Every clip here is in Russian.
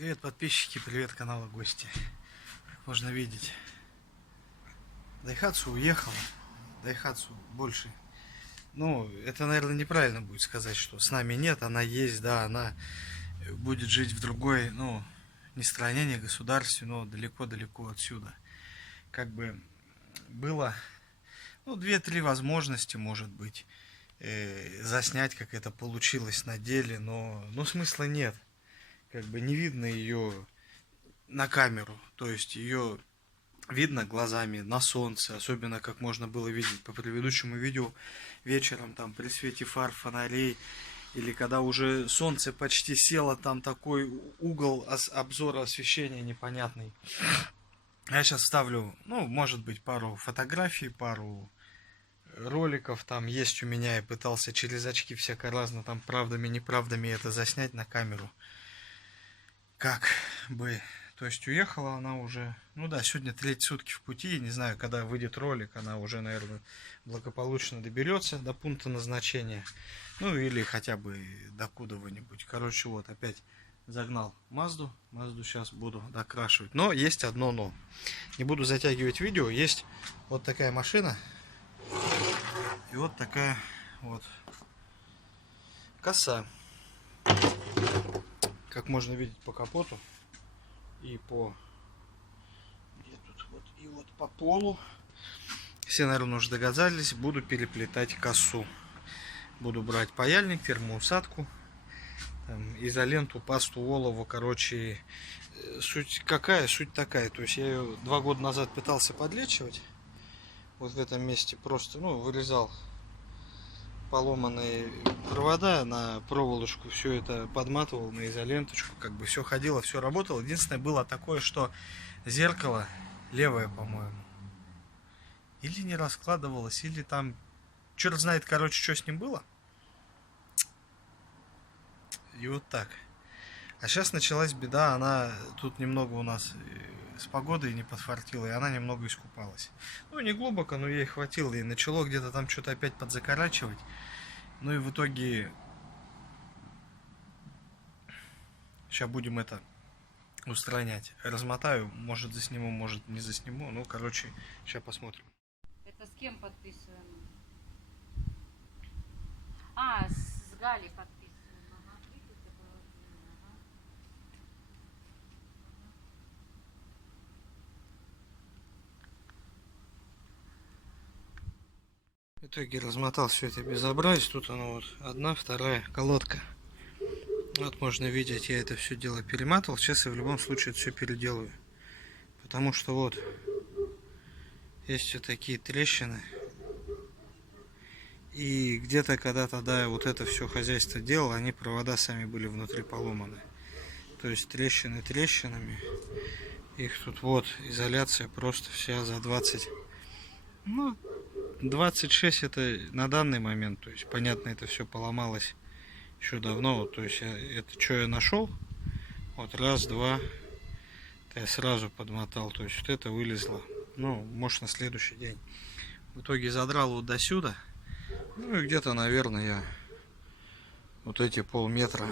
Привет, подписчики, привет, канала гости. Как можно видеть, Дайхатсу уехала. Дайхатсу больше. Ну, это, наверное, неправильно будет сказать, что с нами нет. Она есть, да, она будет жить в другой, ну, не стране, не государстве, но далеко-далеко отсюда. Как бы было, ну, 2-3 возможности, может быть, заснять, как это получилось на деле, но смысла нет. Как бы не видно ее на камеру, то есть ее видно глазами на солнце, особенно как можно было видеть по предыдущему видео вечером, там при свете фар, фонарей, или когда уже солнце почти село, там такой угол обзора освещения непонятный. Я сейчас вставлю, ну, может быть, пару фотографий, пару роликов там есть у меня. Я пытался через очки всяко разно, там правдами, неправдами это заснять на камеру. Как бы, то есть уехала она уже, ну да, сегодня 3 сутки в пути, не знаю, когда выйдет ролик, она уже, наверное, благополучно доберется до пункта назначения, ну или хотя бы до куда-нибудь. Короче, вот опять загнал Мазду сейчас буду докрашивать, но есть одно но. Не буду затягивать видео, есть вот такая машина и вот такая вот коса. Как можно видеть по капоту и по где тут вот и вот по полу. Все, наверное, уже догадались, буду переплетать косу. Буду брать паяльник, термоусадку, там, изоленту, пасту олово. Короче, суть какая? Суть такая. То есть я ее 2 года назад пытался подлечивать. Вот в этом месте просто, ну, вырезал поломанные провода на проволочку, все это подматывал на изоленточку, как бы все ходило, все работало. Единственное было такое, что зеркало левое, по-моему, или не раскладывалось, или там черт знает, короче, что с ним было. И вот так. А сейчас началась беда, она тут немного у нас с погодой не подфартила, и она немного искупалась. Ну, не глубоко, но ей хватило, и начало где-то там что-то опять подзакорачивать. Ну и в итоге сейчас будем это устранять. Размотаю, может засниму, может не засниму. Ну, короче, сейчас посмотрим. Это с кем подписываем? А, с Галей подписываем. Ага. Видите, ага. В итоге размотал все это безобразие. Тут оно вот одна, вторая колодка. Вот можно видеть, я это все дело перематывал. Сейчас я в любом случае это все переделаю. Потому что вот есть вот такие трещины. И где-то когда-то, да, вот это все хозяйство делал, они провода сами были внутри поломаны. То есть трещины трещинами. Их тут вот изоляция просто вся за 20. Ну, 26 это на данный момент. То есть, понятно, это все поломалось еще давно. Вот, то есть, это что я нашел. Вот раз, два. Это я сразу подмотал. То есть, вот это вылезло. Ну, может, на следующий день. В итоге задрал вот до сюда. Ну, и где-то, наверное, я вот эти полметра.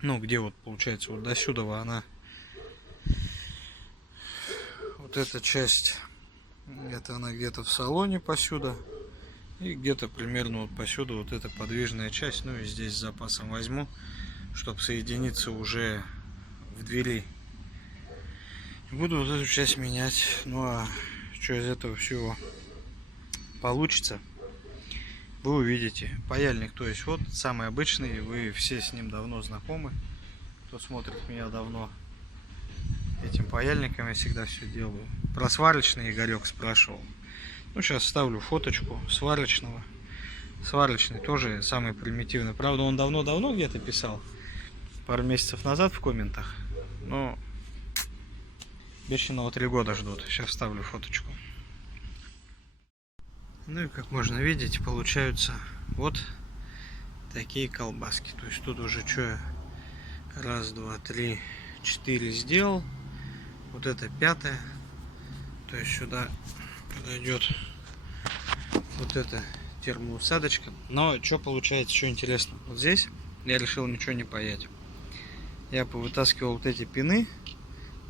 Ну, где вот, получается, вот до сюда она. Вот эта часть. Это она где-то в салоне посюда. И где-то примерно вот посюда вот эта подвижная часть. Ну и здесь с запасом возьму, чтобы соединиться уже в двери. Буду вот эту часть менять. Ну а что из этого всего получится, вы увидите. Паяльник, то есть вот самый обычный. Вы все с ним давно знакомы. Кто смотрит меня давно. Этим паяльником я всегда все делаю. Про сварочный Игорек спрашивал. Ну, сейчас ставлю фоточку сварочного. Сварочный тоже самый примитивный. Правда, он давно-давно где-то писал. Пару месяцев назад в комментах. Но обещанного 3 года ждут. Сейчас вставлю фоточку. Ну и как можно видеть, получаются вот такие колбаски. То есть тут уже что я раз, два, три, 4 сделал. Вот это 5-е. То есть сюда подойдет вот эта термоусадочка. Но что получается, что интересно. Вот здесь я решил ничего не паять. я повытаскивал вот эти пины.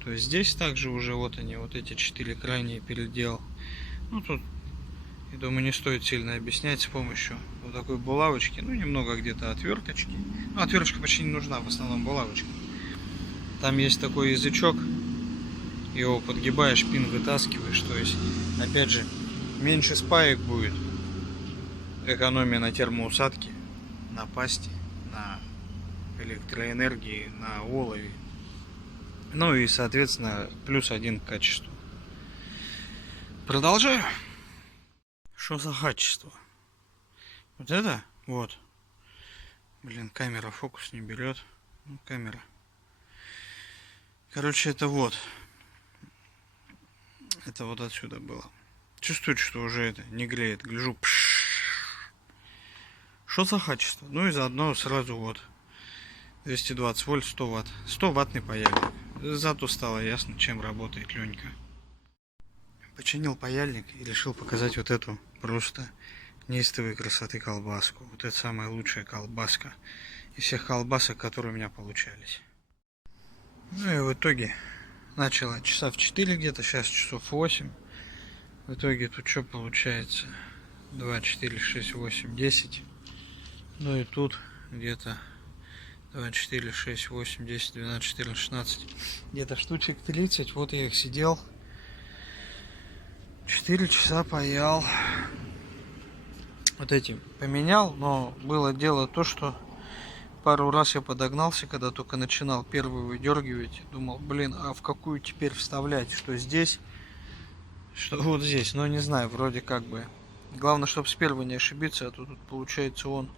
То есть здесь также уже вот они, вот эти 4 крайние переделал. Ну тут, я думаю, не стоит сильно объяснять с помощью вот такой булавочки. Ну немного где-то отверточки. Ну отверточка почти не нужна, в основном булавочка. Там есть такой язычок. Его подгибаешь, пин вытаскиваешь. То есть, опять же, меньше спаек будет. Экономия на термоусадке, на пасте, на электроэнергии, на олове. Ну и, соответственно, +1 к качеству. Продолжаю. Что за качество? Вот это? Вот. Блин, камера фокус не берет. Ну, камера. Короче, это вот. Это вот отсюда было. Чувствуете, что уже это не греет. Гляжу. Что за качество? Ну и заодно сразу вот. 220 вольт, 100 ватт. 100 ваттный паяльник. Зато стало ясно, чем работает Ленька. Починил паяльник и решил показать вот эту просто неистовой красоты колбаску. Вот это самая лучшая колбаска из всех колбасок, которые у меня получались. Ну и в итоге начало часа в 4 где-то, сейчас часов 8. В итоге тут что получается? 2, 4, 6, 8, 10. Ну и тут где-то 2, 4, 6, 8, 10, 12, 14, 16. Где-то штучек 30. Вот я их сидел. 4 часа паял. Вот эти поменял. Но было дело то, что пару раз я подогнался, когда только начинал первый выдергивать. Думал, блин, а в какую теперь вставлять? Что здесь? Что вот здесь? Но не знаю, вроде как бы. Главное, чтобы с первой не ошибиться, а то тут получается он...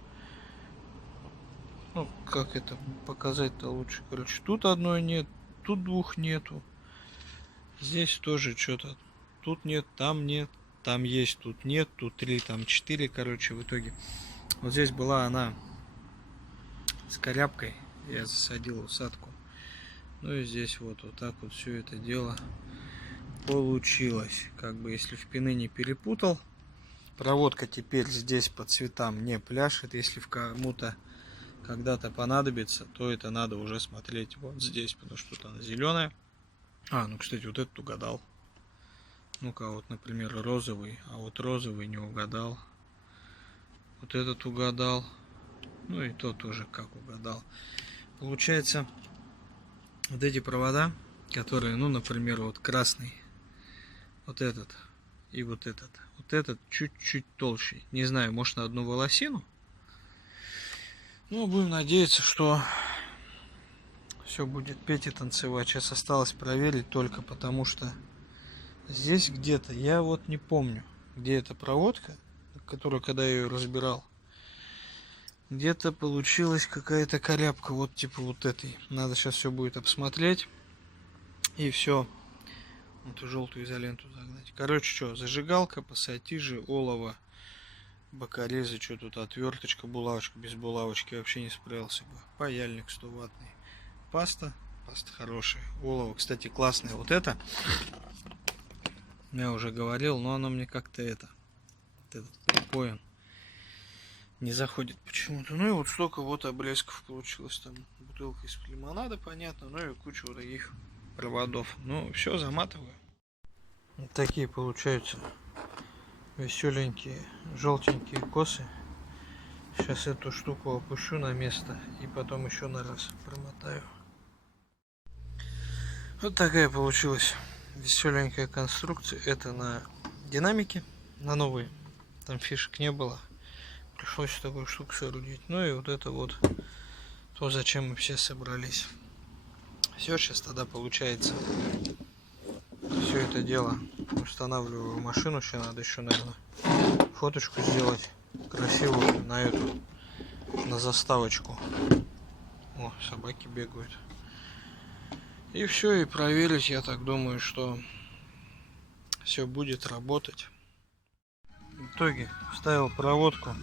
Ну, как это показать-то лучше? Короче, тут одной нет, тут двух нету. Здесь тоже что-то. Тут нет, там есть, тут нет, тут 3, там 4, короче, в итоге. Вот здесь была она с корябкой, я засадил усадку. Ну и здесь вот так вот все это дело получилось. Как бы, если в пины не перепутал. Проводка теперь здесь по цветам не пляшет. Если в кому-то когда-то понадобится, то это надо уже смотреть вот здесь, потому что тут она зеленая. А, ну, кстати, вот этот угадал. Ну-ка, вот, например, розовый, а вот розовый не угадал. Вот этот угадал. Ну и тот тоже как угадал. Получается, вот эти провода, которые, ну, например, вот красный, вот этот и вот этот чуть-чуть толще. Не знаю, может, на одну волосину. Ну, будем надеяться, что все будет петь и танцевать. Сейчас осталось проверить только потому, что здесь где-то, я вот не помню, где эта проводка, которую, когда я ее разбирал, где-то получилась какая-то корябка, вот типа вот этой. Надо сейчас все будет обсмотреть и все. Эту желтую изоленту загнать. Короче, что, зажигалка, пассатижи, олово, бокорезы, что тут, отверточка, булавочка. Без булавочки вообще не справился бы. Паяльник 100 ваттный. Паста хорошая. Олово, кстати, классная. Вот это я уже говорил, но оно мне как-то этот припоен не заходит почему-то. Ну и вот столько вот обрезков получилось. Там бутылка из лимонада, понятно, ну и куча вот таких проводов. Ну все, заматываю. Вот такие получаются веселенькие желтенькие косы. Сейчас эту штуку опущу на место и потом еще на раз промотаю. Вот такая получилась веселенькая конструкция. Это на динамике, на новые. Там фишек не было. Пришлось такую штуку соорудить. Ну и вот это вот то, зачем мы все собрались. Все, сейчас тогда получается. Все это дело устанавливаю в машину. Сейчас надо еще, наверное, фоточку сделать красивую на эту, на заставочку. О, собаки бегают. И все, и проверить, я так думаю, что все будет работать. В итоге вставил проводку.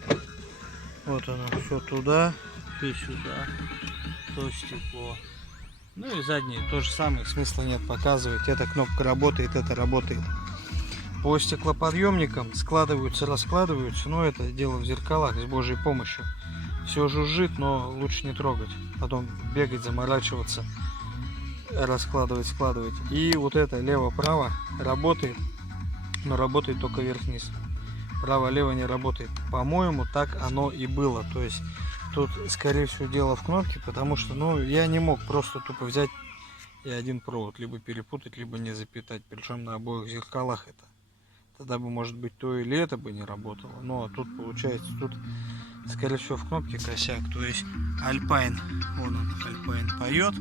Вот она, все туда и сюда. То стекло. Ну и задние то же самое, смысла нет показывать. Эта кнопка работает, это работает. По стеклоподъемникам складываются, раскладываются, но это дело в зеркалах с Божьей помощью. Все жужжит, но лучше не трогать. Потом бегать, заморачиваться, раскладывать, складывать. И вот это лево-право работает, но работает только вверх-вниз. Право-лево не работает. По-моему, так оно и было. То есть тут, скорее всего, дело в кнопке, потому что, ну, я не мог просто тупо взять и один провод либо перепутать, либо не запитать. Причем на обоих зеркалах это. Тогда бы, может быть, то или это бы не работало. Ну, а тут, получается, тут, скорее всего, в кнопке косяк. То есть Alpine, вон он, Alpine поет.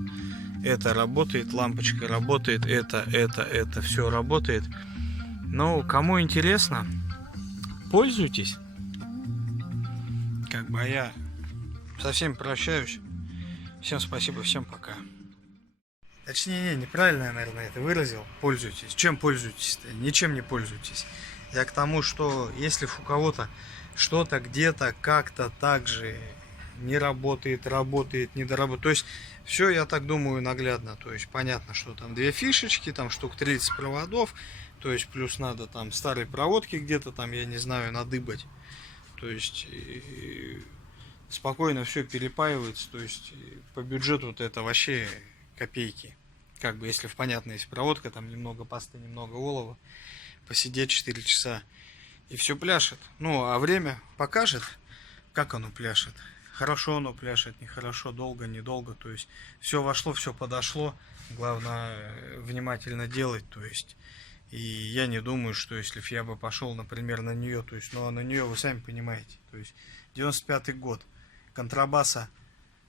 Это работает, лампочка работает, это все работает. Но кому интересно, пользуйтесь. Как бы, а я со всеми прощаюсь. Всем спасибо, всем пока. Точнее, неправильно я, наверное, это выразил. Пользуйтесь. Чем пользуетесь-то? Ничем не пользуйтесь. Я к тому, что если у кого-то что-то где-то как-то так же не работает, работает, не доработает. То есть все, я так думаю, наглядно. То есть понятно, что там две фишечки, там штук 30 проводов. То есть плюс надо там старые проводки где-то там, я не знаю, надыбать. То есть спокойно все перепаивается. То есть по бюджету вот это вообще копейки. Как бы, если в понятно, есть проводка, там немного пасты, немного олова, посидеть 4 часа, и все пляшет. Ну, а время покажет, как оно пляшет. Хорошо оно пляшет, нехорошо, долго, недолго. То есть все вошло, все подошло. Главное внимательно делать. То есть, и я не думаю, что если я бы пошел, например, на нее, то есть, ну, а на нее вы сами понимаете. То есть 95-й год, контрабаса,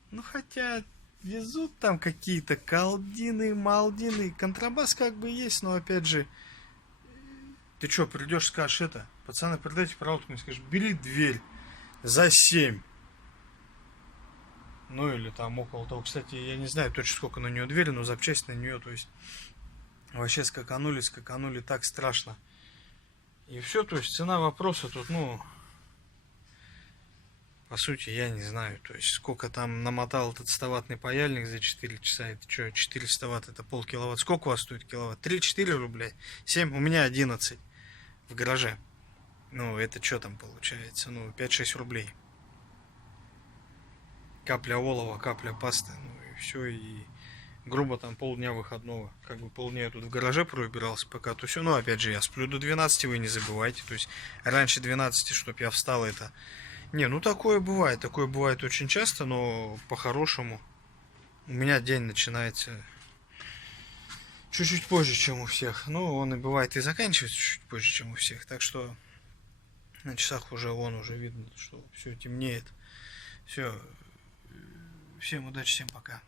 ну, хотя везут там какие-то колдины, малдины. Контрабас как бы есть, но опять же, ты что, придешь, скажешь это, пацаны, продайте проводку, мне скажешь, бери дверь за 7. Ну или там около того. Кстати, я не знаю точно сколько на нее двери, но запчасти на нее, то есть вообще скаканули так страшно. И все, то есть цена вопроса тут, ну, по сути, я не знаю, то есть сколько там намотал этот 100-ваттный паяльник за 4 часа, это что, 400 ватт, это полкиловатт. Сколько у вас стоит киловатт? 3-4 рубля? 7, у меня 11 в гараже. Ну, это что там получается? Ну, 5-6 рублей. Капля олова, капля пасты, ну и все, и грубо там полдня выходного. Как бы полдня я тут в гараже проубирался пока, то все. Ну, опять же, я сплю до 12, вы не забывайте. То есть раньше 12, чтоб я встал, это... Не, ну такое бывает очень часто, но по-хорошему у меня день начинается чуть-чуть позже, чем у всех. Ну, он и бывает и заканчивается чуть позже, чем у всех. Так что на часах уже уже видно, что все темнеет. Все. Всем удачи, всем пока.